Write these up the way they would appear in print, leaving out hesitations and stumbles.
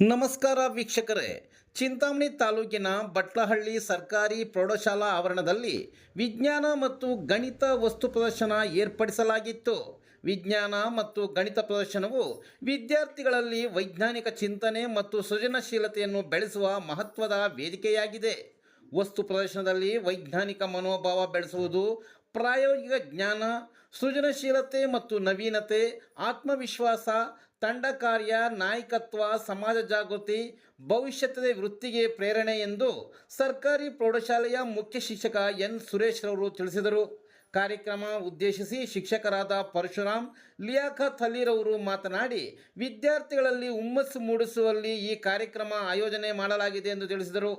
ನಮಸ್ಕಾರ ವೀಕ್ಷಕರೇ, ಚಿಂತಾಮಣಿ ತಾಲೂಕಿನ ಬಟ್ಲಹಳ್ಳಿ ಸರ್ಕಾರಿ ಪ್ರೌಢಶಾಲಾ ಆವರಣದಲ್ಲಿ ವಿಜ್ಞಾನ ಮತ್ತು ಗಣಿತ ವಸ್ತು ಪ್ರದರ್ಶನ ಏರ್ಪಡಿಸಲಾಗಿತ್ತು. ವಿಜ್ಞಾನ ಮತ್ತು ಗಣಿತ ಪ್ರದರ್ಶನವು ವಿದ್ಯಾರ್ಥಿಗಳಲ್ಲಿ ವೈಜ್ಞಾನಿಕ ಚಿಂತನೆ ಮತ್ತು ಸೃಜನಶೀಲತೆಯನ್ನು ಬೆಳೆಸುವ ಮಹತ್ವದ ವೇದಿಕೆಯಾಗಿದೆ. ವಸ್ತು ಪ್ರದರ್ಶನದಲ್ಲಿ ವೈಜ್ಞಾನಿಕ ಮನೋಭಾವ ಬೆಳೆಸುವುದು, ಪ್ರಾಯೋಗಿಕ ಜ್ಞಾನ, ಸೃಜನಶೀಲತೆ ಮತ್ತು ನವೀನತೆ, ಆತ್ಮವಿಶ್ವಾಸ, ತಂಡ ಕಾರ್ಯ, ನಾಯಕತ್ವ, ಸಮಾಜ ಜಾಗೃತಿ, ಭವಿಷ್ಯದ ವೃತ್ತಿಗೆ ಪ್ರೇರಣೆ ಎಂದು ಸರ್ಕಾರಿ ಪ್ರೌಢಶಾಲೆಯ ಮುಖ್ಯ ಶಿಕ್ಷಕ ಎನ್ ಸುರೇಶ್ ರವರು ತಿಳಿಸಿದರು. ಕಾರ್ಯಕ್ರಮ ಉದ್ದೇಶಿಸಿ ಶಿಕ್ಷಕರಾದ ಪರಶುರಾಮ್, ಲಿಯಾಖತ್ ಅಲಿರವರು ಮಾತನಾಡಿ, ವಿದ್ಯಾರ್ಥಿಗಳಲ್ಲಿ ಹುಮ್ಮಸ್ಸು ಮೂಡಿಸುವಲ್ಲಿ ಈ ಕಾರ್ಯಕ್ರಮ ಆಯೋಜನೆ ಮಾಡಲಾಗಿದೆ ಎಂದು ತಿಳಿಸಿದರು.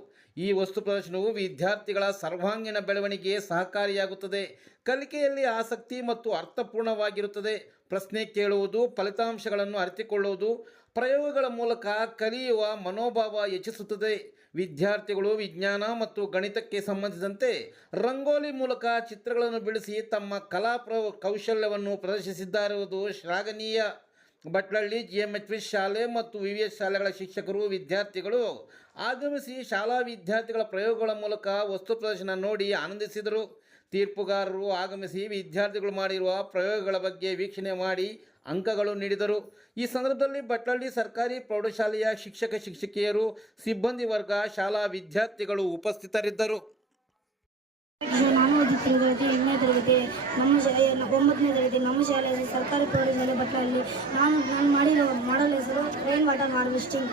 ಈ ವಸ್ತು ಪ್ರದರ್ಶನವು ವಿದ್ಯಾರ್ಥಿಗಳ ಸರ್ವಾಂಗೀಣ ಬೆಳವಣಿಗೆಗೆ ಸಹಕಾರಿಯಾಗುತ್ತದೆ. ಕಲಿಕೆಯಲ್ಲಿ ಆಸಕ್ತಿ ಮತ್ತು ಅರ್ಥಪೂರ್ಣವಾಗಿರುತ್ತದೆ. ಪ್ರಶ್ನೆ ಕೇಳುವುದು, ಫಲಿತಾಂಶಗಳನ್ನು ಅರಿತುಕೊಳ್ಳುವುದು, ಪ್ರಯೋಗಗಳ ಮೂಲಕ ಕಲಿಯುವ ಮನೋಭಾವ ಹೆಚ್ಚಿಸುತ್ತದೆ. ವಿದ್ಯಾರ್ಥಿಗಳು ವಿಜ್ಞಾನ ಮತ್ತು ಗಣಿತಕ್ಕೆ ಸಂಬಂಧಿಸಿದಂತೆ ರಂಗೋಲಿ ಮೂಲಕ ಚಿತ್ರಗಳನ್ನು ಬಿಡಿಸಿ ತಮ್ಮ ಕಲಾ ಕೌಶಲ್ಯವನ್ನು ಪ್ರದರ್ಶಿಸಿದ್ದಾರುವುದು ಶ್ಲಾಘನೀಯ. ಬಟ್ಲಹಳ್ಳಿ ಜಿಎಂಎಚ್ವಿ ಶಾಲೆ ಮತ್ತು ವಿವಿಎಸ್ ಶಾಲೆಗಳ ಶಿಕ್ಷಕರು, ವಿದ್ಯಾರ್ಥಿಗಳು ಆಗಮಿಸಿ ಶಾಲಾ ವಿದ್ಯಾರ್ಥಿಗಳ ಪ್ರಯೋಗಗಳ ಮೂಲಕ ವಸ್ತು ಪ್ರದರ್ಶನ ನೋಡಿ ಆನಂದಿಸಿದರು. ತೀರ್ಪುಗಾರರು ಆಗಮಿಸಿ ವಿದ್ಯಾರ್ಥಿಗಳು ಮಾಡಿರುವ ಪ್ರಯೋಗಗಳ ಬಗ್ಗೆ ವೀಕ್ಷಣೆ ಮಾಡಿ ಅಂಕಗಳು ನೀಡಿದರು. ಈ ಸಂದರ್ಭದಲ್ಲಿ ಬಟ್ಲಹಳ್ಳಿ ಸರ್ಕಾರಿ ಪ್ರೌಢಶಾಲೆಯ ಶಿಕ್ಷಕಿಯರು, ಸಿಬ್ಬಂದಿ ವರ್ಗ, ಶಾಲಾ ವಿದ್ಯಾರ್ಥಿಗಳು ಉಪಸ್ಥಿತರಿದ್ದರು. ನಾನು ಓದುತ್ತಿರುವುದು 8ನೇ ತರಗತಿ. ನಮ್ಮ 9ನೇ ತರಗತಿ. ನಮ್ಮ ಶಾಲೆ ಸರ್ಕಾರಿ ಪ್ರೌಢಶಾಲೆ ಬಟ್ಲಹಳ್ಳಿ. ನಾನು ಮಾಡಿರೋ ಮಾಡಲ್ ಹೆಸರು ರೈನ್ ವಾಟರ್ ಹಾರ್ವೆಸ್ಟಿಂಗ್.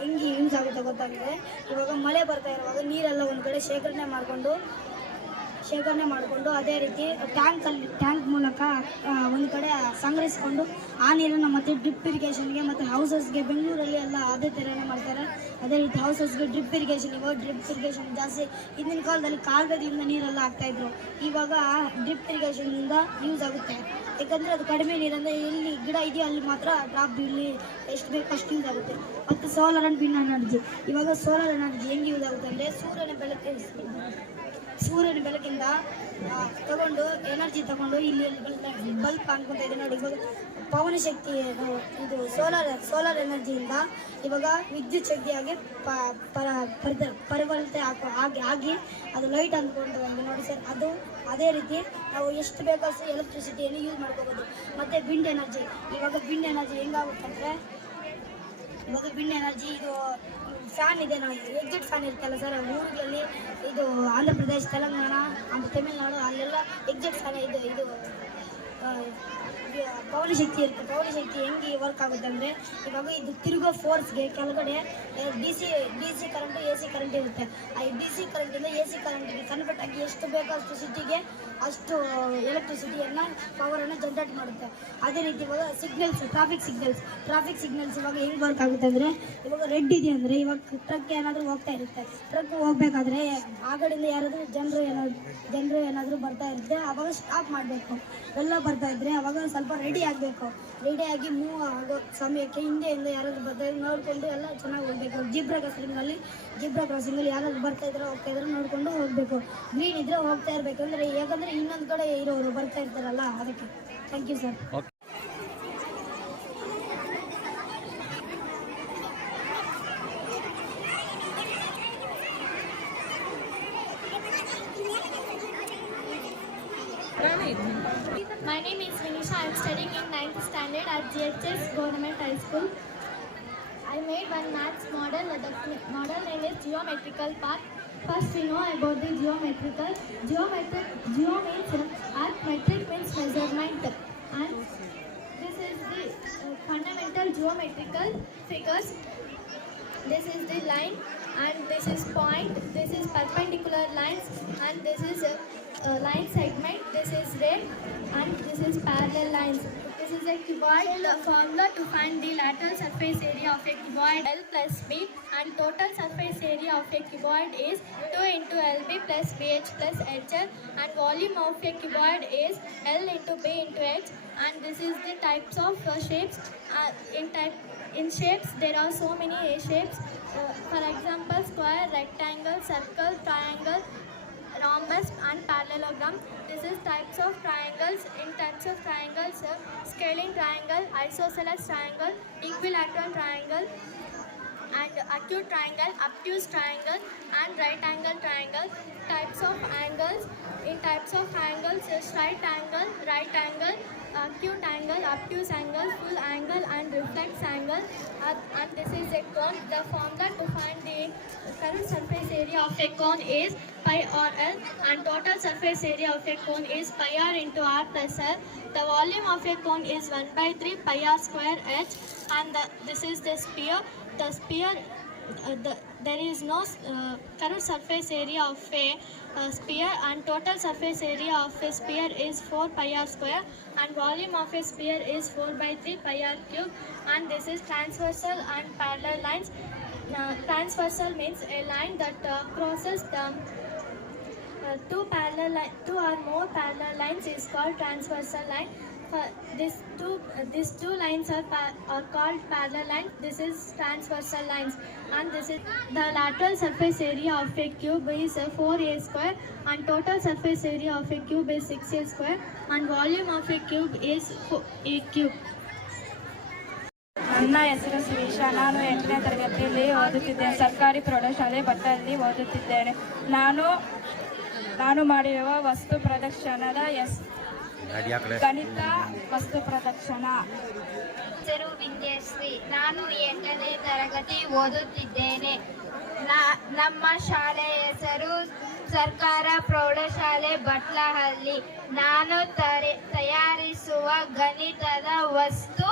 ಹೆಂಗೆ ಯೂಸ್ ಆಗುತ್ತೆ ಗೊತ್ತಾಗಿದೆ. ಇವಾಗ ಮಳೆ ಬರ್ತಾ ಇರುವಾಗ ನೀರೆಲ್ಲ ಒಂದು ಕಡೆ ಶೇಖರಣೆ ಮಾಡಿಕೊಂಡು ಅದೇ ರೀತಿ ಟ್ಯಾಂಕ್ ಮೂಲಕ ಒಂದು ಕಡೆ ಸಂಗ್ರಹಿಸಿಕೊಂಡು ಆ ನೀರನ್ನು ಮತ್ತೆ ಡ್ರಿಪ್ ಇರಿಗೇಷನ್ಗೆ ಮತ್ತು ಹೌಸಸ್ಗೆ, ಬೆಂಗಳೂರಲ್ಲಿ ಎಲ್ಲ ಅದೇ ಥರನೇ ಮಾಡ್ತಾರೆ. ಅದೇ ರೀತಿ ಹೌಸಸ್ಗೆ ಡ್ರಿಪ್ ಇರಿಗೇಷನ್ ಜಾಸ್ತಿ. ಹಿಂದಿನ ಕಾಲದಲ್ಲಿ ಕಾಲುವೆಗಳಿಂದ ನೀರೆಲ್ಲ ಆಗ್ತಾಯಿದ್ರು. ಇವಾಗ ಡ್ರಿಪ್ ಇರಿಗೇಷನ್ನಿಂದ ಯೂಸ್ ಆಗುತ್ತೆ. ಯಾಕಂದರೆ ಅದು ಕಡಿಮೆ ನೀರಿಂದ ಎಲ್ಲಿ ಗಿಡ ಇದೆಯೋ ಅಲ್ಲಿ ಮಾತ್ರ ಡ್ರಾಪ್ ಬೀಳಲಿ, ಎಷ್ಟು ಬೇಕು ಅಷ್ಟು ಯೂಸ್ ಆಗುತ್ತೆ. ಮತ್ತು ಸೋಲಾರ್ ಆ್ಯಂಡ್ ವಿಂಡ್ ಎನರ್ಜಿ. ಇವಾಗ ಸೋಲಾರ್ ಎನರ್ಜಿ ಹೆಂಗೆ ಯೂಸ್ ಆಗುತ್ತೆ ಅಂದರೆ ಸೂರ್ಯನ ಬೆಳಕಿಂದ ತಗೊಂಡು ಎನರ್ಜಿ ತಗೊಂಡು ಇಲ್ಲಿ ಬಲ್ಪ್ ಅನ್ಕೊಂತ ಇದೆ ನೋಡಿ. ಇವಾಗ ಪವನ ಶಕ್ತಿ ಇದು ಸೋಲಾರ್ ಎನರ್ಜಿಯಿಂದ ಇವಾಗ ವಿದ್ಯುತ್ ಶಕ್ತಿಯಾಗಿ ಪರಿವರ್ತನೆ ಆಗಿ ಅದು ಲೈಟ್ ಅಂದ್ಕೊಂಡು ನೋಡಿ ಸರ್. ಅದು ಅದೇ ರೀತಿ ನಾವು ಎಷ್ಟು ಬೇಕಾದಷ್ಟು ಎಲೆಕ್ಟ್ರಿಸಿಟಿಯನ್ನು ಯೂಸ್ ಮಾಡ್ಕೋಬೋದು. ಮತ್ತು ವಿಂಡ್ ಎನರ್ಜಿ. ಇವಾಗ ವಿಂಡ್ ಎನರ್ಜಿ ಹೆಂಗಾಗುತ್ತಂದರೆ, ಇವಾಗ ವಿಂಡ್ ಎನರ್ಜಿ ಇದು ಫ್ಯಾನ್ ಇದೆ ನೋಡಿ, ಎಕ್ಸಿಟ್ ಫ್ಯಾನ್ ಇರುತ್ತಲ್ಲ ಸರ್, ಊರುಗಳಲ್ಲಿ ಇದು ಆಂಧ್ರ ಪ್ರದೇಶ, ತೆಲಂಗಾಣ, ತಮಿಳುನಾಡು ಅಲ್ಲೆಲ್ಲ ಎಕ್ಸಿಟ್ ಫ್ಯಾನ್ ಇದು ಪವನ ಶಕ್ತಿ ಇರುತ್ತೆ. ಪವನ ಶಕ್ತಿ ಹೆಂಗೆ ವರ್ಕ್ ಆಗುತ್ತೆ ಅಂದರೆ, ಇವಾಗ ಇದು ತಿರುಗೋ ಫೋರ್ಸ್ಗೆ ಕೆಳಗಡೆ D C current, A C current ಇರುತ್ತೆ. ಆ ಡಿ ಸಿ ಕರೆಂಟಿಂದ ಎ ಸಿ ಕರೆಂಟಿಗೆ ಕನ್ವರ್ಟ್ ಆಗಿ ಎಷ್ಟು ಬೇಕಾದಷ್ಟು ಸಿಟಿಗೆ ಅಷ್ಟು ಎಲೆಕ್ಟ್ರಿಸಿಟಿಯನ್ನು ಪವರನ್ನು ಜನರೇಟ್ ಮಾಡುತ್ತೆ. ಅದೇ ರೀತಿ ಇವಾಗ ಟ್ರಾಫಿಕ್ ಸಿಗ್ನಲ್ಸ್ ಇವಾಗ ಹೆಂಗೆ ವರ್ಕ್ ಆಗುತ್ತೆ ಅಂದರೆ, ಇವಾಗ ರೆಡ್ ಇದೆ ಅಂದರೆ ಇವಾಗ ಟ್ರಕ್ ಏನಾದರೂ ಹೋಗ್ತಾ ಇರುತ್ತೆ. ಟ್ರಕ್ ಹೋಗಬೇಕಾದ್ರೆ ಆಗಡಿಂದ ಯಾರಾದರೂ ಜನರು ಏನಾದರೂ ಬರ್ತಾ ಇರುತ್ತೆ, ಆವಾಗ ಸ್ಟಾಪ್ ಮಾಡಬೇಕು. ಎಲ್ಲ ಬರ್ತಾ ಇದ್ದರೆ ಅವಾಗ ಸ್ವಲ್ಪ ರೆಡಿಯಾಗಿ ಮೂವ್ ಆಗೋ ಸಮಯಕ್ಕೆ ಹಿಂದೆಯಿಂದ ಯಾರಾದರೂ ಬರ್ತಾ ಇದ್ರೆ ನೋಡಿಕೊಂಡು ಎಲ್ಲ ಚೆನ್ನಾಗಿ ಹೋಗಬೇಕು. ಜಿಬ್ರಾ ಕ್ರಾಸಿಂಗಲ್ಲಿ ಯಾರಾದರೂ ಬರ್ತಾ ಇದ್ರೆ ಹೋಗ್ತಾ ಇದ್ರೆ ನೋಡಿಕೊಂಡು ಹೋಗಬೇಕು. ಗ್ರೀನ್ ಇದ್ರೆ ಹೋಗ್ತಾ ಇರಬೇಕು. ಯಾಕಂದರೆ ಇನ್ನೊಂದು ಕಡೆ ಇರೋರು ಬರ್ತಾ ಇರ್ತಾರಲ್ಲ, ಅದಕ್ಕೆ. Thank you sir. My name is Vinisha. I am studying in 9th standard at GHS Government High School. I made one maths model. The model name is geometrical path. First we know about the geometrical. Geo means metric means measurement, and this is the fundamental geometrical figures. This is the line, and this is point. This is perpendicular lines, and this is line segment. This is ray, and this is parallel lines. This is a cuboid. The formula to find the lateral surface area of a cuboid L plus B, and total surface area of a cuboid is 2 into LB plus BH plus HL, and volume of a cuboid is L into B into H. And this is the types of shapes. In shapes there are so many shapes. For example, square, rectangle, circle, triangle, rhombus, and parallelogram. This is types of triangles. In types of triangles, scaling triangle, isosceles triangle, equilateral triangle, and acute triangle, obtuse triangle, and right angle triangle. Types of angles. In types of angles, right angle, acute angle, obtuse angle, full angle, and reflex angle. And this is a cone. The formula to find the curved surface area of a cone is pi r l, and total surface area of a cone is pi r into r plus l. The volume of a cone is 1/3 pi r square h, and this is the sphere. The sphere, there is no curved surface area of a sphere, and total surface area of a sphere is 4 pi r square, and volume of a sphere is 4/3 pi r cube. And this is transversal and parallel lines. Transversal means a line that crosses the two or more parallel lines is called transversal line. These two lines are called parallel lines. This is transversal lines. And this is the lateral surface area of a cube is 4a square, and total surface area of a cube is 6a square, and volume of a cube is a cube. ನನ್ನ ಹೆಸರು ಶಿರೀಷಾ. ನಾನು 8ನೇ ತರಗತಿಯಲ್ಲಿ ಓದುತ್ತಿದ್ದೇನೆ. ಸರ್ಕಾರಿ ಪ್ರೌಢಶಾಲೆ ಭಟ್ಲಹಳ್ಳಿ ಓದುತ್ತಿದ್ದೇನೆ. ನಾನು ಮಾಡಿರುವ ವಸ್ತು ಪ್ರದರ್ಶನದ ಗಣಿತ ವಸ್ತು ಪ್ರದರ್ಶನ. ಹೆಸರು ವಿದ್ಯಾಶ್ರೀ. ನಾನು 8ನೇ ತರಗತಿ ಓದುತ್ತಿದ್ದೇನೆ. ನಮ್ಮ ಶಾಲೆಯ ಹೆಸರು ಸರ್ಕಾರ ಪ್ರೌಢಶಾಲೆ ಭಟ್ಲಹಳ್ಳಿ. ನಾನು ತಯಾರಿಸುವ ಗಣಿತದ ವಸ್ತು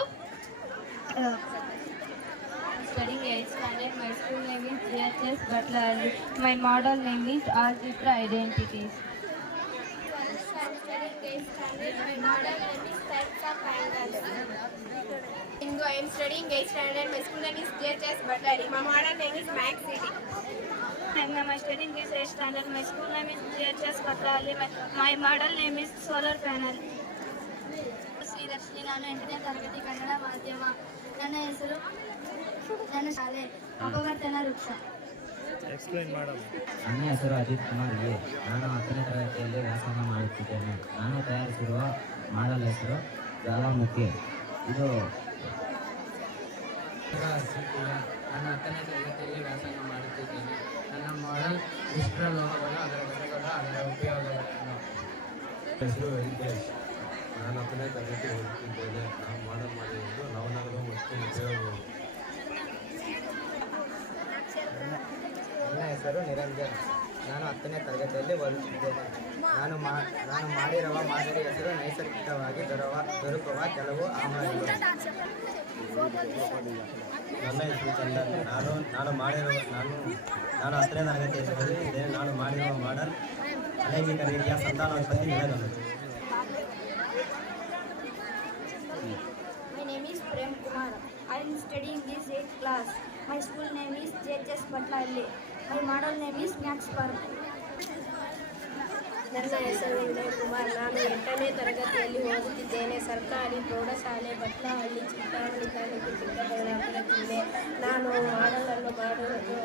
Studying 8th standard. My school name is GHS Bhatlahalli. My model name is Algebra Identities. My model name is types of angles. I am studying 8th standard. My school name is GHS Bhatlahalli. My model name is Max City. And I'm studying this 8th standard. My school name is GHS Bhatlahalli. My model name is Solar Panel. Srilakshmi. ನಾನು 8ನೇ ತರಗತಿ ಕನ್ನಡ ಮಾಧ್ಯಮ. ನನ್ನ ಹೆಸರು, ನನ್ನ ಶಾಲೆ ಅಪವರ್ತನ ವೃಕ್ಷ. ನನ್ನ ಹೆಸರು ಅಜಿತ್ ಕುಮಾರ್ ಎ. ನಾನು 10ನೇ ತರಗತಿಯಲ್ಲಿ ವ್ಯಾಸಂಗ ಮಾಡುತ್ತಿದ್ದೇನೆ. ನಾನು ತಯಾರಿಸಿರುವ ಮಾಡಲ್ ಹೆಸರು ಜ್ವಾಲಾಮುಖಿ. ಇದು ನಾನು 10ನೇ ತರಗತಿಯಲ್ಲಿ ವ್ಯಾಸಂಗ ಮಾಡುತ್ತಿದ್ದೇನೆ. ನನ್ನ ಮಾಡಲ್ ಮಿಶ್ರಲೋಹಗಳು, ಅದರ ಘಟಕಗಳು, ಅದರ ಉಪಯೋಗಗಳನ್ನು. ಹೆಸರು ವೆಂಕಟೇಶ್. ನಾನು 10ನೇ ತರಗತಿ ಓದುತ್ತಿದ್ದೇನೆ. ನಾವು ಮಾಡಿರುವುದು ಲವಣಗಳು ಮತ್ತು ಉಪಯೋಗಗಳು. ನನ್ನ ಹೆಸರು ನಿರಂಜನ್. ನಾನು 10ನೇ ತರಗತಿಯಲ್ಲಿ ಓದುತ್ತಿದ್ದೇನೆ. ನಾನು ಮಾಡಿರುವ ಮಾದರಿ ಹೆಸರು ನೈಸರ್ಗಿಕವಾಗಿ ದೊರಕುವ ಕೆಲವು ಆಮ್ಲಗಳು. ನನ್ನ ಹೆಸರು ಚಂದನ್. ನಾನು 10ನೇ ತರಗತಿಯಲ್ಲಿ ಓದುತ್ತಿದ್ದೇನೆ. ನಾನು ಮಾಡಿರುವ ಮಾಡಲ್ ಅಲೈಂಗಿಕ ರೀತಿಯ ಸಂತಾನೋತ್ಪತ್ತಿ ಗಿಡಗಳು. My name is Prem Kumar. I am studying this 8th class. My school name is JHS Bhatlahalli. My model name is Max Park. ನನ್ನ ಹೆಸರು ವಿನಯ್ ಕುಮಾರ್. ನಾನು 8ನೇ ತರಗತಿಯಲ್ಲಿ ಓದುತ್ತಿದ್ದೇನೆ. ಸರ್ಕಾರಿ ಪ್ರೌಢಶಾಲೆ ಭಟ್ಲಹಳ್ಳಿ, ಚಿಂತಾಮಣಿ ತಾಲೂಕು, ಚಿಕ್ಕಬಳ್ಳಾಪುರ ಜಿಲ್ಲೆ. ನಾನು ಮಾಡಲನ್ನು ಮಾಡುವುದು.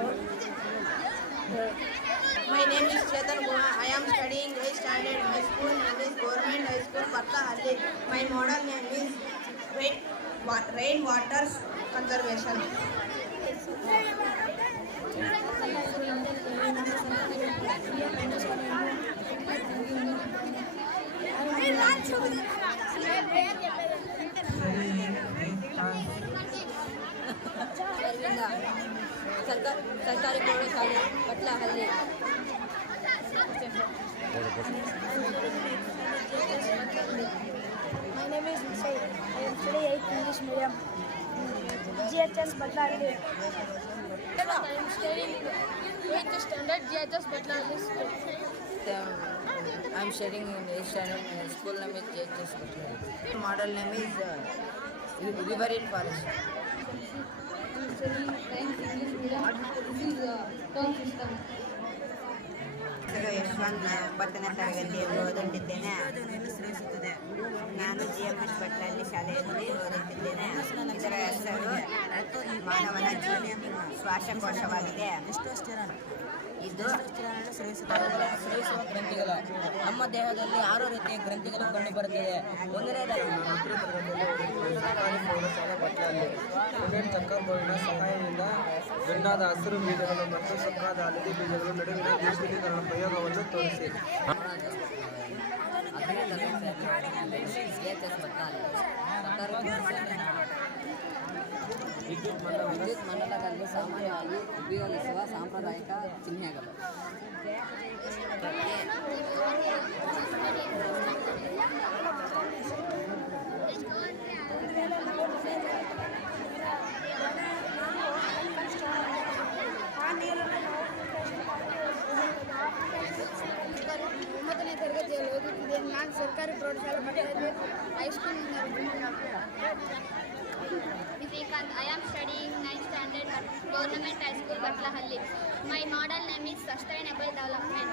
My name is Chetan Kumar. I am studying 8th standard. My school name is Government High School, Bhatlahalli. My model name is Rainwater Conservation. ಸರ್ಕಾರಿ ಪ್ರೌಢಶಾಲೆ ಭಟ್ಲಹಳ್ಳಿ. My name is Vijay. I am studying 8th English medium. GHS Bhatlahalli. I am studying 8th standard GHS Bhatlahalli School. I am studying in 8th standard. My school name is JHS Bhatlahalli. Model name is Riverine Forest. ಹೆಸರು ಯಶವಂತ್. 9ನೇ ತರಗತಿಯಲ್ಲಿ ಓದುತ್ತಿದ್ದೇನೆ. ನಾನು GMS ಭಟ್ಲಹಳ್ಳಿ ಶಾಲೆಯಲ್ಲಿ ಓದುತ್ತಿದ್ದೇನೆ. ಇದರ ಹೆಸರು ಮಾನವನ ಶ್ವಾಸಕೋಶವಾಗಿದೆ. ಇದು ಸ್ರವಿಸುವ ಗ್ರಂಥಿಗಳು. ನಮ್ಮ ದೇಹದಲ್ಲಿ 6 ರೀತಿಯ ಗ್ರಂಥಿಗಳು ಕಂಡುಬರುತ್ತದೆ. ಒಂದನೇದಾಗಿ ಚಕ್ಕರ್ಬೋರ್ಡ್ನ ಸಹಾಯದಿಂದ ದುಂಡಾದ ಹಸಿರು ಬೀಜಗಳು ಮತ್ತು ಸುಕ್ಕಾದ ಹಳದಿ ಬೀಜಗಳು ನಡುವಿನ ದೇಶೀಕರಣ ಪ್ರಯೋಗವನ್ನು ತೋರಿಸಿ. ವಿದ್ಯುತ್ ಮಂಡಲದಲ್ಲಿ ಸಾಮಾನ್ಯವಾಗಿ ಉಪಯೋಗಿಸುವ ಸಾಂಪ್ರದಾಯಿಕ ಚಿಹ್ನೆಗಳು. ಒಂಬತ್ತನೇ ತರಗತಿಯಲ್ಲಿ ಓದುತ್ತಿದ್ದೇನೆ. ನಾನು ಸರ್ಕಾರಿ ಪ್ರೌಢಶಾಲೆ ಬಟ್ಟಲಹಳ್ಳಿ ಹೈಸ್ಕೂಲ್ನಿಂದ. Vivekanand. I am studying 9th standard at Government High School, Batlahalli. My model name is Sustainable Development.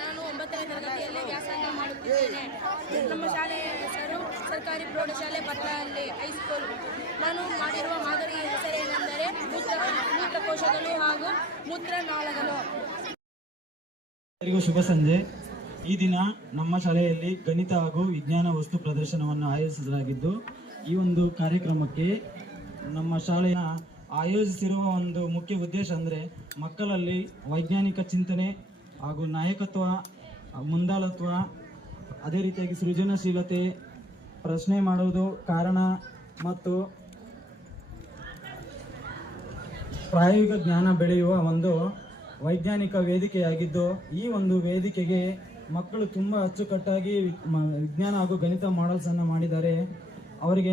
ನಾನು 9ನೇ ತರಗತಿಯಲ್ಲಿ ವ್ಯಾಸಂಗ ಮಾಡುತ್ತಿದ್ದೇನೆ. ನಮ್ಮ ಶಾಲೆಯ ಹೆಸರು ಸರ್ಕಾರಿ ಪ್ರೌಢಶಾಲೆ ಬಟ್ಲಹಳ್ಳಿ ಹೈಸ್ಕೂಲ್. ನಾನು ಮಾಡಿರುವ ಮಾದರಿಯ ಹೆಸರೇನೆಂದರೆ ಮೂತ್ರಕೋಶಗಳು ಹಾಗೂ ಮೂತ್ರನಾಳಗಳು. ಎಲ್ಲರಿಗೂ ಶುಭ ಸಂಜೆ. ಈ ದಿನ ನಮ್ಮ ಶಾಲೆಯಲ್ಲಿ ಗಣಿತ ಹಾಗೂ ವಿಜ್ಞಾನ ವಸ್ತು ಪ್ರದರ್ಶನವನ್ನು ಆಯೋಜಿಸಲಾಗಿದ್ದು, ಈ ಒಂದು ಕಾರ್ಯಕ್ರಮಕ್ಕೆ ನಮ್ಮ ಶಾಲೆಯ ಆಯೋಜಿಸಿರುವ ಒಂದು ಮುಖ್ಯ ಉದ್ದೇಶ ಅಂದರೆ ಮಕ್ಕಳಲ್ಲಿ ವೈಜ್ಞಾನಿಕ ಚಿಂತನೆ ಹಾಗೂ ನಾಯಕತ್ವ, ಮುಂದಾಳತ್ವ, ಅದೇ ರೀತಿಯಾಗಿ ಸೃಜನಶೀಲತೆ, ಪ್ರಶ್ನೆ ಮಾಡುವುದು, ಕಾರಣ ಮತ್ತು ಪ್ರಾಯೋಗಿಕ ಜ್ಞಾನ ಬೆಳೆಯುವ ಒಂದು ವೈಜ್ಞಾನಿಕ ವೇದಿಕೆಯಾಗಿದ್ದು, ಈ ಒಂದು ವೇದಿಕೆಗೆ ಮಕ್ಕಳು ತುಂಬ ಅಚ್ಚುಕಟ್ಟಾಗಿ ವಿಜ್ಞಾನ ಹಾಗೂ ಗಣಿತ ಮಾಡೆಲ್ಸನ್ನು ಮಾಡಿದ್ದಾರೆ. ಅವರಿಗೆ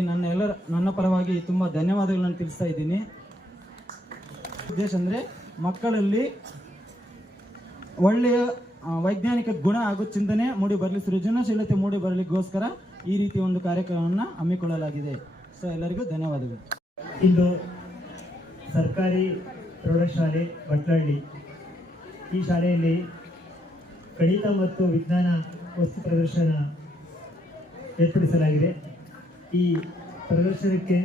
ನನ್ನ ಪರವಾಗಿ ತುಂಬ ಧನ್ಯವಾದಗಳನ್ನು ತಿಳಿಸ್ತಾ ಇದ್ದೀನಿ. ಉದ್ದೇಶ ಅಂದರೆ ಮಕ್ಕಳಲ್ಲಿ ಒಳ್ಳೆಯ ವೈಜ್ಞಾನಿಕ ಗುಣ ಹಾಗೂ ಚಿಂತನೆ ಮೂಡಿ ಬರಲಿ, ಸೃಜನಶೀಲತೆ ಮೂಡಿ ಬರಲಿಕ್ಕೋಸ್ಕರ ಈ ರೀತಿ ಒಂದು ಕಾರ್ಯಕ್ರಮವನ್ನು ಹಮ್ಮಿಕೊಳ್ಳಲಾಗಿದೆ. ಸೊ ಎಲ್ಲರಿಗೂ ಧನ್ಯವಾದಗಳು. ಇಂದು ಸರ್ಕಾರಿ ಪ್ರೌಢಶಾಲೆ ಬಟ್ಲಹಳ್ಳಿ ಈ ಶಾಲೆಯಲ್ಲಿ ಗಣಿತ ಮತ್ತು ವಿಜ್ಞಾನ ವಸ್ತು ಪ್ರದರ್ಶನ ಏರ್ಪಡಿಸಲಾಗಿದೆ. ಈ ಪ್ರದರ್ಶನಕ್ಕೆ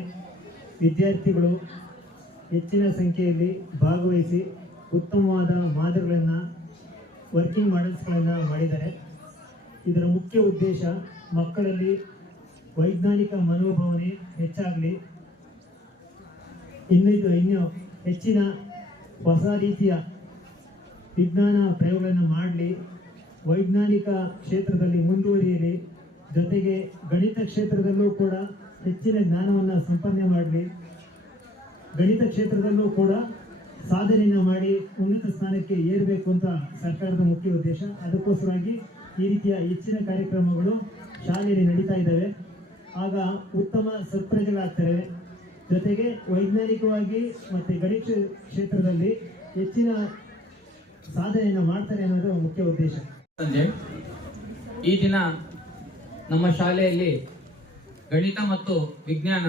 ವಿದ್ಯಾರ್ಥಿಗಳು ಹೆಚ್ಚಿನ ಸಂಖ್ಯೆಯಲ್ಲಿ ಭಾಗವಹಿಸಿ ಉತ್ತಮವಾದ ಮಾದರಿಗಳನ್ನು, ವರ್ಕಿಂಗ್ ಮಾಡೆಲ್ಸ್ಗಳನ್ನು ಮಾಡಿದ್ದಾರೆ. ಇದರ ಮುಖ್ಯ ಉದ್ದೇಶ ಮಕ್ಕಳಲ್ಲಿ ವೈಜ್ಞಾನಿಕ ಮನೋಭಾವನೆ ಹೆಚ್ಚಾಗಲಿ, ಇನ್ನೂ ಹೆಚ್ಚಿನ ಹೊಸ ರೀತಿಯ ವಿಜ್ಞಾನ ಪ್ರಯೋಗಗಳನ್ನು ಮಾಡಲಿ, ವೈಜ್ಞಾನಿಕ ಕ್ಷೇತ್ರದಲ್ಲಿ ಮುಂದುವರಿಯಲಿ, ಜೊತೆಗೆ ಗಣಿತ ಕ್ಷೇತ್ರದಲ್ಲೂ ಕೂಡ ಹೆಚ್ಚಿನ ಜ್ಞಾನವನ್ನು ಸಂಪಾದನೆ ಮಾಡಲಿ, ಗಣಿತ ಕ್ಷೇತ್ರದಲ್ಲೂ ಕೂಡ ಸಾಧನೆಯನ್ನು ಮಾಡಿ ಉನ್ನತ ಸ್ಥಾನಕ್ಕೆ ಏರಬೇಕು ಅಂತ ಸರ್ಕಾರದ ಮುಖ್ಯ ಉದ್ದೇಶ. ಅದಕ್ಕೋಸ್ಕರವಾಗಿ ಈ ರೀತಿಯ ಹೆಚ್ಚಿನ ಕಾರ್ಯಕ್ರಮಗಳು ಶಾಲೆಯಲ್ಲಿ ನಡೀತಾ ಇದ್ದಾವೆ. ಆಗ ಉತ್ತಮ ಸತ್ಪ್ರಜೆಗಳಾಗ್ತಾರೆ, ಜೊತೆಗೆ ವೈಜ್ಞಾನಿಕವಾಗಿ ಮತ್ತು ಗಣಿತ ಕ್ಷೇತ್ರದಲ್ಲಿ ಹೆಚ್ಚಿನ ಸಾಧನೆಯನ್ನು ಮಾಡ್ತಾರೆ ಅನ್ನೋದು ಮುಖ್ಯ ಉದ್ದೇಶ. ಈ ದಿನ ನಮ್ಮ ಶಾಲೆಯಲ್ಲಿ ಗಣಿತ ಮತ್ತು ವಿಜ್ಞಾನ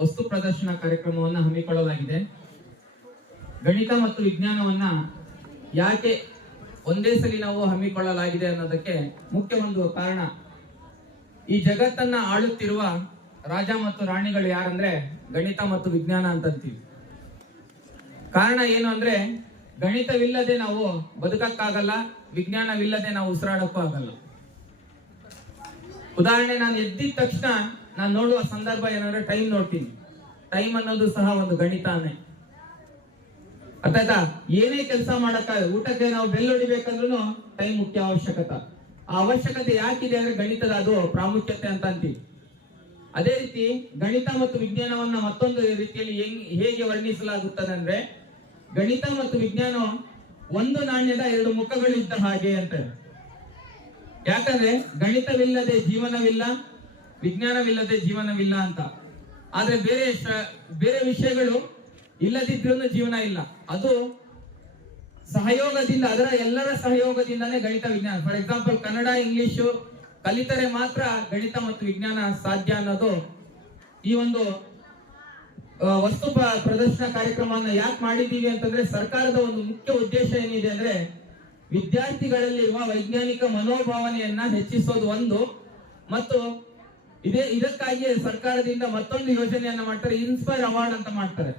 ವಸ್ತು ಪ್ರದರ್ಶನ ಕಾರ್ಯಕ್ರಮವನ್ನು ಹಮ್ಮಿಕೊಳ್ಳಲಾಗಿದೆ. ಗಣಿತ ಮತ್ತು ವಿಜ್ಞಾನವನ್ನ ಯಾಕೆ ಒಂದೇ ಸಲ ನಾವು ಹಮ್ಮಿಕೊಳ್ಳಲಾಗಿದೆ ಅನ್ನೋದಕ್ಕೆ ಮುಖ್ಯ ಒಂದು ಕಾರಣ, ಈ ಜಗತ್ತನ್ನ ಆಳುತ್ತಿರುವ ರಾಜ ಮತ್ತು ರಾಣಿಗಳು ಯಾರಂದ್ರೆ ಗಣಿತ ಮತ್ತು ವಿಜ್ಞಾನ ಅಂತೀವಿ. ಕಾರಣ ಏನು ಅಂದ್ರೆ ಗಣಿತವಿಲ್ಲದೆ ನಾವು ಬದುಕಕ್ಕಾಗಲ್ಲ, ವಿಜ್ಞಾನವಿಲ್ಲದೆ ನಾವು ಉಸಿರಾಡಕ್ಕೂ ಆಗಲ್ಲ. ಉದಾಹರಣೆ, ನಾನು ಎದ್ದಿದ ತಕ್ಷಣ ನಾನು ನೋಡುವ ಸಂದರ್ಭ ಏನಂದ್ರೆ ಟೈಮ್ ನೋಡ್ತೀನಿ. ಟೈಮ್ ಅನ್ನೋದು ಸಹ ಒಂದು ಗಣಿತಾನೆ. ಅರ್ಥಾಯ್ತಾ? ಏನೇ ಕೆಲಸ ಮಾಡಕ್ಕ, ಊಟಕ್ಕೆ ನಾವು ಬೆಲ್ ಹೊಡಿಬೇಕಂದ್ರೂ ಟೈಮ್ ಮುಖ್ಯ ಅವಶ್ಯಕತೆ. ಆ ಅವಶ್ಯಕತೆ ಯಾಕಿದೆ ಅಂದ್ರೆ ಗಣಿತದ ಅದು ಪ್ರಾಮುಖ್ಯತೆ ಅಂತ ಅಂತೀವಿ. ಅದೇ ರೀತಿ ಗಣಿತ ಮತ್ತು ವಿಜ್ಞಾನವನ್ನ ಮತ್ತೊಂದು ರೀತಿಯಲ್ಲಿ ಹೇಗೆ ವರ್ಣಿಸಲಾಗುತ್ತದೆ ಅಂದ್ರೆ, ಗಣಿತ ಮತ್ತು ವಿಜ್ಞಾನ ಒಂದು ನಾಣ್ಯದ 2 ಮುಖಗಳಿದ್ದ ಹಾಗೆ ಅಂತ. ಯಾಕಂದ್ರೆ ಗಣಿತವಿಲ್ಲದೆ ಜೀವನವಿಲ್ಲ, ವಿಜ್ಞಾನವಿಲ್ಲದೆ ಜೀವನವಿಲ್ಲ ಅಂತ. ಆದ್ರೆ ಬೇರೆ ವಿಷಯಗಳು ಇಲ್ಲದಿದ್ರೂ ಜೀವನ ಇಲ್ಲ. ಅದು ಸಹಯೋಗದಿಂದ, ಅದರ ಎಲ್ಲರ ಸಹಯೋಗದಿಂದಾನೇ ಗಣಿತ ವಿಜ್ಞಾನ. ಫಾರ್ ಎಕ್ಸಾಂಪಲ್, ಕನ್ನಡ ಇಂಗ್ಲಿಷು ಕಲಿತರೆ ಮಾತ್ರ ಗಣಿತ ಮತ್ತು ವಿಜ್ಞಾನ ಸಾಧ್ಯ ಅನ್ನೋದು ಈ ಒಂದು ವಸ್ತು ಪ್ರದರ್ಶನ ಕಾರ್ಯಕ್ರಮವನ್ನು ಯಾಕೆ ಮಾಡಿದ್ದೀವಿ ಅಂತಂದ್ರೆ, ಸರ್ಕಾರದ ಒಂದು ಮುಖ್ಯ ಉದ್ದೇಶ ಏನಿದೆ ಅಂದ್ರೆ ವಿದ್ಯಾರ್ಥಿಗಳಲ್ಲಿರುವ ವೈಜ್ಞಾನಿಕ ಮನೋಭಾವನೆಯನ್ನ ಹೆಚ್ಚಿಸೋದು ಒಂದು, ಮತ್ತು ಇದಕ್ಕಾಗಿ ಸರ್ಕಾರದಿಂದ ಮತ್ತೊಂದು ಯೋಜನೆಯನ್ನ ಮಾಡ್ತಾರೆ, ಇನ್ಸ್ಪೈರ್ ಅವಾರ್ಡ್ ಅಂತ ಮಾಡ್ತಾರೆ.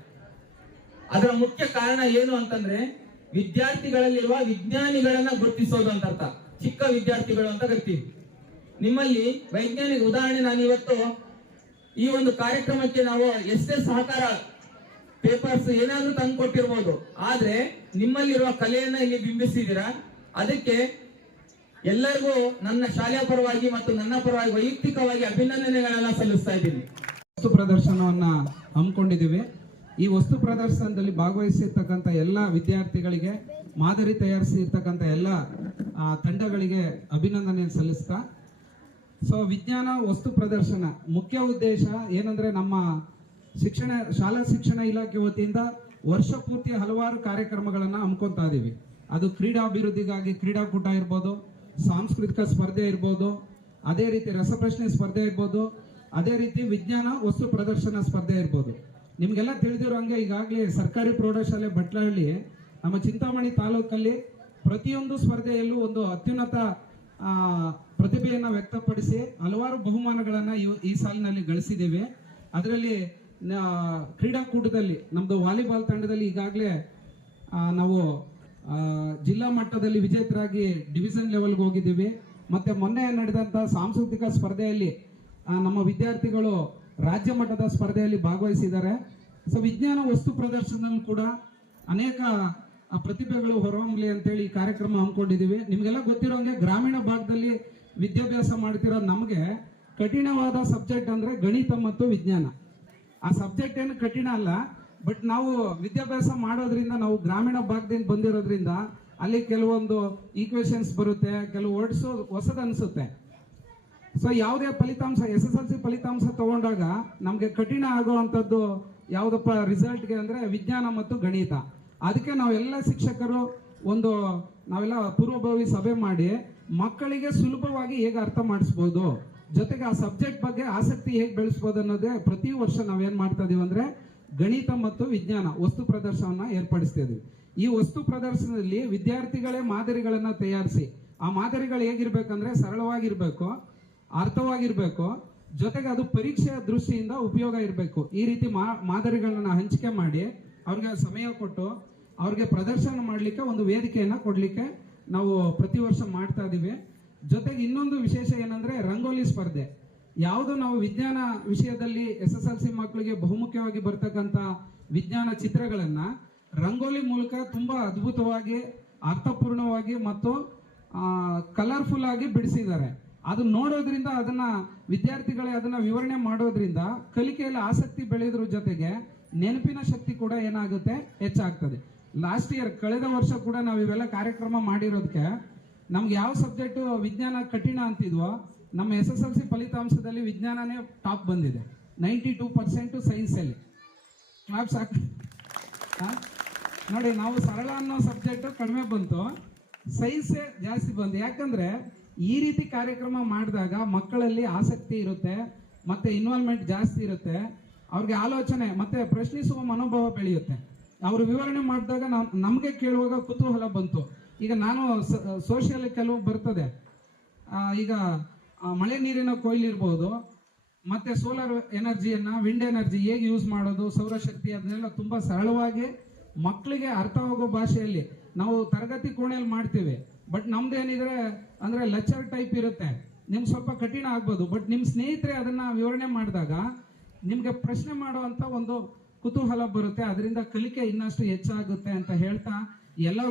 ಅದರ ಮುಖ್ಯ ಕಾರಣ ಏನು ಅಂತಂದ್ರೆ, ವಿದ್ಯಾರ್ಥಿಗಳಲ್ಲಿರುವ ವಿಜ್ಞಾನಿಗಳನ್ನ ಗುರುತಿಸೋದು ಅಂತ ಅರ್ಥ. ಚಿಕ್ಕ ವಿದ್ಯಾರ್ಥಿಗಳು ಅಂತ ಕರಿತೀವಿ. ನಿಮ್ಮಲ್ಲಿ ವೈಜ್ಞಾನಿಕ ಉದಾಹರಣೆ, ನಾನು ಇವತ್ತು ಈ ಒಂದು ಕಾರ್ಯಕ್ರಮಕ್ಕೆ ನಾವು ಎಷ್ಟೇ ಸಹಕಾರ ಪೇಪರ್ಸ್ ಏನಾದ್ರೂ ತಂದು ಕೊಟ್ಟಿರ್ಬೋದು, ಆದ್ರೆ ನಿಮ್ಮಲ್ಲಿರುವ ಕಲೆಯನ್ನ ಇಲ್ಲಿ ಬಿಂಬಿಸಿದ್ದೀರಾ. ಅದಕ್ಕೆ ಎಲ್ಲರಿಗೂ ನನ್ನ ಶಾಲೆಯ ಪರವಾಗಿ ಮತ್ತು ನನ್ನ ಪರವಾಗಿ ವೈಯಕ್ತಿಕವಾಗಿ ಅಭಿನಂದನೆಗಳನ್ನ ಸಲ್ಲಿಸ್ತಾ ಇದ್ದೀನಿ. ವಸ್ತು ಪ್ರದರ್ಶನವನ್ನ ಹಮ್ಮಿಕೊಂಡಿದ್ದೀವಿ. ಈ ವಸ್ತು ಪ್ರದರ್ಶನದಲ್ಲಿ ಭಾಗವಹಿಸಿರ್ತಕ್ಕಂಥ ಎಲ್ಲ ವಿದ್ಯಾರ್ಥಿಗಳಿಗೆ, ಮಾದರಿ ತಯಾರಿಸಿರ್ತಕ್ಕಂಥ ಎಲ್ಲ ತಂಡಗಳಿಗೆ ಅಭಿನಂದನೆ ಸಲ್ಲಿಸ್ತಾ, ವಿಜ್ಞಾನ ವಸ್ತು ಪ್ರದರ್ಶನ ಮುಖ್ಯ ಉದ್ದೇಶ ಏನಂದ್ರೆ, ನಮ್ಮ ಶಾಲಾ ಶಿಕ್ಷಣ ಇಲಾಖೆ ವತಿಯಿಂದ ವರ್ಷ ಪೂರ್ತಿ ಹಲವಾರು ಕಾರ್ಯಕ್ರಮಗಳನ್ನ ಹಮ್ಮಿಕೊಳ್ತಾ ಇದೀವಿ. ಅದು ಕ್ರೀಡಾಭಿವೃದ್ಧಿಗಾಗಿ ಕ್ರೀಡಾಕೂಟ ಇರ್ಬೋದು, ಸಾಂಸ್ಕೃತಿಕ ಸ್ಪರ್ಧೆ ಇರ್ಬೋದು, ಅದೇ ರೀತಿ ರಸಪ್ರಶ್ನೆ ಸ್ಪರ್ಧೆ ಇರ್ಬೋದು, ಅದೇ ರೀತಿ ವಿಜ್ಞಾನ ವಸ್ತು ಪ್ರದರ್ಶನ ಸ್ಪರ್ಧೆ ಇರ್ಬೋದು. ನಿಮ್ಗೆಲ್ಲ ತಿಳಿದಿರೋ ಹಂಗೆ ಈಗಾಗಲೇ ಸರ್ಕಾರಿ ಪ್ರೌಢಶಾಲೆ ಬಟ್ಲಹಳ್ಳಿ ನಮ್ಮ ಚಿಂತಾಮಣಿ ತಾಲೂಕಲ್ಲಿ ಪ್ರತಿಯೊಂದು ಸ್ಪರ್ಧೆಯಲ್ಲೂ ಒಂದು ಅತ್ಯುನ್ನತ ಪ್ರತಿಭೆಯನ್ನ ವ್ಯಕ್ತಪಡಿಸಿ ಹಲವಾರು ಬಹುಮಾನಗಳನ್ನ ಈ ಸಾಲಿನಲ್ಲಿ ಗಳಿಸಿದ್ದೇವೆ. ಅದರಲ್ಲಿ ಕ್ರೀಡಾಕೂಟದಲ್ಲಿ ನಮ್ದು ವಾಲಿಬಾಲ್ ತಂಡದಲ್ಲಿ ಈಗಾಗಲೇ ನಾವು ಜಿಲ್ಲಾ ಮಟ್ಟದಲ್ಲಿ ವಿಜೇತರಾಗಿ ಡಿವಿಷನ್ ಲೆವೆಲ್ಗೆ ಹೋಗಿದ್ದೀವಿ. ಮತ್ತೆ ಮೊನ್ನೆ ನಡೆದಂತ ಸಾಂಸ್ಕೃತಿಕ ಸ್ಪರ್ಧೆಯಲ್ಲಿ ನಮ್ಮ ವಿದ್ಯಾರ್ಥಿಗಳು ರಾಜ್ಯ ಮಟ್ಟದ ಸ್ಪರ್ಧೆಯಲ್ಲಿ ಭಾಗವಹಿಸಿದ್ದಾರೆ. ವಿಜ್ಞಾನ ವಸ್ತು ಪ್ರದರ್ಶನದಲ್ಲಿ ಕೂಡ ಅನೇಕ ಪ್ರತಿಭೆಗಳು ಹೊರಹೊಮ್ಮಲಿ ಅಂತೇಳಿ ಈ ಕಾರ್ಯಕ್ರಮ ಹಮ್ಮಿಕೊಂಡಿದ್ದೀವಿ. ನಿಮ್ಗೆಲ್ಲ ಗೊತ್ತಿರೋಂಗೆ ಗ್ರಾಮೀಣ ಭಾಗದಲ್ಲಿ ವಿದ್ಯಾಭ್ಯಾಸ ಮಾಡ್ತಿರೋ ನಮಗೆ ಕಠಿಣವಾದ ಸಬ್ಜೆಕ್ಟ್ ಅಂದ್ರೆ ಗಣಿತ ಮತ್ತು ವಿಜ್ಞಾನ. ಆ ಸಬ್ಜೆಕ್ಟ್ ಏನು ಕಠಿಣ ಅಲ್ಲ, ಬಟ್ ನಾವು ವಿದ್ಯಾಭ್ಯಾಸ ಮಾಡೋದ್ರಿಂದ, ನಾವು ಗ್ರಾಮೀಣ ಭಾಗದಿಂದ ಬಂದಿರೋದ್ರಿಂದ ಅಲ್ಲಿ ಕೆಲವೊಂದು ಈಕ್ವೇಶನ್ಸ್ ಬರುತ್ತೆ, ಕೆಲವು ವರ್ಡ್ಸ್ ಹೊಸದು ಅನ್ಸುತ್ತೆ. ಯಾವುದೇ ಫಲಿತಾಂಶ SSLC ಫಲಿತಾಂಶ ತಗೊಂಡಾಗ ನಮ್ಗೆ ಕಠಿಣ ಆಗುವಂಥದ್ದು ಯಾವುದಪ್ಪ ರಿಸಲ್ಟ್ಗೆ ಅಂದ್ರೆ ವಿಜ್ಞಾನ ಮತ್ತು ಗಣಿತ. ಅದಕ್ಕೆ ನಾವೆಲ್ಲ ಶಿಕ್ಷಕರು ನಾವೆಲ್ಲ ಪೂರ್ವಭಾವಿ ಸಭೆ ಮಾಡಿ ಮಕ್ಕಳಿಗೆ ಸುಲಭವಾಗಿ ಹೇಗೆ ಅರ್ಥ ಮಾಡಿಸ್ಬೋದು, ಜೊತೆಗೆ ಆ ಸಬ್ಜೆಕ್ಟ್ ಬಗ್ಗೆ ಆಸಕ್ತಿ ಹೇಗೆ ಬೆಳೆಸ್ಬೋದು ಅನ್ನೋದೇ ಪ್ರತಿ ವರ್ಷ ನಾವೇನ್ ಮಾಡ್ತಾ ಇದೀವಿ ಅಂದ್ರೆ ಗಣಿತ ಮತ್ತು ವಿಜ್ಞಾನ ವಸ್ತು ಪ್ರದರ್ಶನವನ್ನ ಏರ್ಪಡಿಸ್ತಾ ಇದೀವಿ. ಈ ವಸ್ತು ಪ್ರದರ್ಶನದಲ್ಲಿ ವಿದ್ಯಾರ್ಥಿಗಳೇ ಮಾದರಿಗಳನ್ನ ತಯಾರಿಸಿ, ಆ ಮಾದರಿಗಳು ಹೇಗಿರ್ಬೇಕಂದ್ರೆ ಸರಳವಾಗಿರ್ಬೇಕು, ಅರ್ಥವಾಗಿರ್ಬೇಕು, ಜೊತೆಗೆ ಅದು ಪರೀಕ್ಷೆಯ ದೃಷ್ಟಿಯಿಂದ ಉಪಯೋಗ ಇರಬೇಕು. ಈ ರೀತಿ ಮಾದರಿಗಳನ್ನ ಹಂಚಿಕೆ ಮಾಡಿ ಅವ್ರಿಗೆ ಸಮಯ ಕೊಟ್ಟು ಅವ್ರಿಗೆ ಪ್ರದರ್ಶನ ಮಾಡಲಿಕ್ಕೆ ಒಂದು ವೇದಿಕೆಯನ್ನ ಕೊಡ್ಲಿಕ್ಕೆ ನಾವು ಪ್ರತಿ ವರ್ಷ ಮಾಡ್ತಾ ಇದೀವಿ. ಜೊತೆಗೆ ಇನ್ನೊಂದು ವಿಶೇಷ ಏನಂದ್ರೆ ರಂಗೋಲಿ ಸ್ಪರ್ಧೆ. ಯಾವುದು ನಾವು ವಿಜ್ಞಾನ ವಿಷಯದಲ್ಲಿ SSLC ಮಕ್ಕಳಿಗೆ ಬಹುಮುಖ್ಯವಾಗಿ ಬರ್ತಕ್ಕಂಥ ವಿಜ್ಞಾನ ಚಿತ್ರಗಳನ್ನ ರಂಗೋಲಿ ಮೂಲಕ ತುಂಬಾ ಅದ್ಭುತವಾಗಿ, ಅರ್ಥಪೂರ್ಣವಾಗಿ ಮತ್ತು ಕಲರ್ಫುಲ್ ಆಗಿ ಬಿಡಿಸಿದ್ದಾರೆ. ಅದು ನೋಡೋದ್ರಿಂದ, ಅದನ್ನ ವಿದ್ಯಾರ್ಥಿಗಳೇ ಅದನ್ನ ವಿವರಣೆ ಮಾಡೋದ್ರಿಂದ ಕಲಿಕೆಯಲ್ಲಿ ಆಸಕ್ತಿ ಬೆಳೆಯೋದ್ರ ಜೊತೆಗೆ ನೆನಪಿನ ಶಕ್ತಿ ಕೂಡ ಏನಾಗುತ್ತೆ, ಹೆಚ್ಚಾಗ್ತದೆ. ಲಾಸ್ಟ್ ಇಯರ್ ಕಳೆದ ವರ್ಷ ಕೂಡ ನಾವು ಇವೆಲ್ಲ ಕಾರ್ಯಕ್ರಮ ಮಾಡಿರೋದಕ್ಕೆ ನಮ್ಗೆ ಯಾವ ಸಬ್ಜೆಕ್ಟ್ ವಿಜ್ಞಾನ ಕಠಿಣ ಅಂತಿದ್ವೋ, ನಮ್ಮ SSLC ಫಲಿತಾಂಶದಲ್ಲಿ ವಿಜ್ಞಾನನೇ ಟಾಪ್ ಬಂದಿದೆ. 92% ಸೈನ್ಸ್ ಅಲ್ಲಿ. ಕ್ಲಾಪ್ಸ್ ನೋಡಿ, ನಾವು ಸರಳ ಅನ್ನೋ ಸಬ್ಜೆಕ್ಟ್ ಕಡಿಮೆ ಬಂತು, ಸೈನ್ಸೇ ಜಾಸ್ತಿ ಬಂತು. ಯಾಕಂದ್ರೆ ಈ ರೀತಿ ಕಾರ್ಯಕ್ರಮ ಮಾಡಿದಾಗ ಮಕ್ಕಳಲ್ಲಿ ಆಸಕ್ತಿ ಇರುತ್ತೆ, ಮತ್ತೆ ಇನ್ವಾಲ್ವ್ಮೆಂಟ್ ಜಾಸ್ತಿ ಇರುತ್ತೆ, ಅವ್ರಿಗೆ ಆಲೋಚನೆ ಮತ್ತೆ ಪ್ರಶ್ನಿಸುವ ಮನೋಭಾವ ಬೆಳೆಯುತ್ತೆ. ಅವರು ವಿವರಣೆ ಮಾಡಿದಾಗ ನಮಗೆ ಕೇಳುವಾಗ ಕುತೂಹಲ ಬಂತು. ಈಗ ನಾನು ಸೋಷಿಯಲ್ ಕೆಲವು ಬರ್ತದೆ, ಈಗ ಮಳೆ ನೀರಿನ ಕೊಯ್ಲು ಇರ್ಬೋದು, ಮತ್ತೆ ಸೋಲಾರ್ ಎನರ್ಜಿಯನ್ನ, ವಿಂಡ್ ಎನರ್ಜಿ ಹೇಗೆ ಯೂಸ್ ಮಾಡೋದು, ಸೌರಶಕ್ತಿ, ಅದನ್ನೆಲ್ಲ ತುಂಬಾ ಸರಳವಾಗಿ ಮಕ್ಕಳಿಗೆ ಅರ್ಥವಾಗೋ ಭಾಷೆಯಲ್ಲಿ ನಾವು ತರಗತಿ ಕೋಣೆಯಲ್ಲಿ ಮಾಡ್ತೀವಿ. ಬಟ್ ನಮ್ದೇನಿದ್ರೆ ಅಂದ್ರೆ ಲೆಕ್ಚರ್ ಟೈಪ್ ಇರುತ್ತೆ, ನಿಮ್ಗೆ ಸ್ವಲ್ಪ ಕಠಿಣ ಆಗ್ಬೋದು. ಬಟ್ ನಿಮ್ಮ ಸ್ನೇಹಿತರೆ ಅದನ್ನ ವಿವರಣೆ ಮಾಡಿದಾಗ ನಿಮ್ಗೆ ಪ್ರಶ್ನೆ ಮಾಡುವಂತ ಒಂದು ಕುತೂಹಲ ಬರುತ್ತೆ, ಅದರಿಂದ ಕಲಿಕೆ ಇನ್ನಷ್ಟು ಹೆಚ್ಚಾಗುತ್ತೆ ಅಂತ ಹೇಳ್ತಾ ಎಲ್ಲ